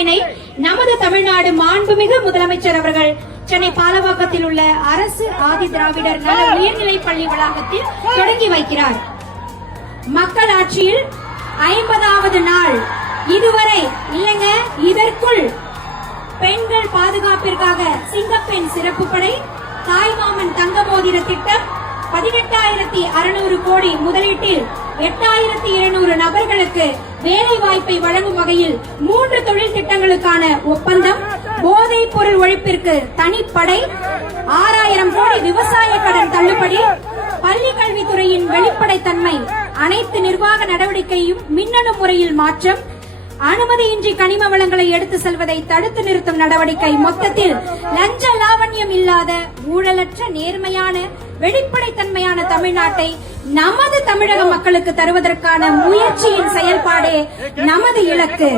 விழாவினை நமது தமிழ்நாடு மாண்புமிகு முதலமைச்சர் அவர்கள் சென்னை பாலவாக்கத்தில் உள்ள அரசு ஆதி திராவிடர் நல உயர்நிலைப் பள்ளி வளாகத்தில் தொடங்கி வைக்கிறார். மக்களாட்சியில் 50வது நாள். இதுவரை இல்லங்க, இதற்குள் பெண்கள் பாதுகாப்பிற்காக சிங்கப்பெண் சிறப்பு படை, தாய்மாமன் தங்க மோதிர திட்டம், 18,600 கோடி முதலீட்டில் 8,200 நபர்களுக்கு வேலை வாய்ப்பை வழங்கும் வகையில் 3 தொழில் திட்டங்களுக்கான ஒப்பந்தம், போதைப் பொருள் ஒழிப்பிற்கு தனிப்படை, 6,000 கோடி விவசாய கடன் தள்ளுபடி, பள்ளி கல்வித்துறையின் வெளிப்படைத்தன்மை, அனைத்து நிர்வாக நடவடிக்கையும் மின்னணு முறையில் மாற்றம், அனுமதியின்றி கனிம வளங்களை எடுத்து செல்வதை தடுத்து நிறுத்தும் நடவடிக்கை. மொத்தத்தில் லஞ்ச லாவண்யம் இல்லாத, ஊழலற்ற, நேர்மையான, வெளிப்படைத்தன்மையான தமிழ்நாட்டை நமது தமிழக மக்களுக்கு தருவதற்கான முயற்சியின் செயல்பாடே நமது இலக்கு.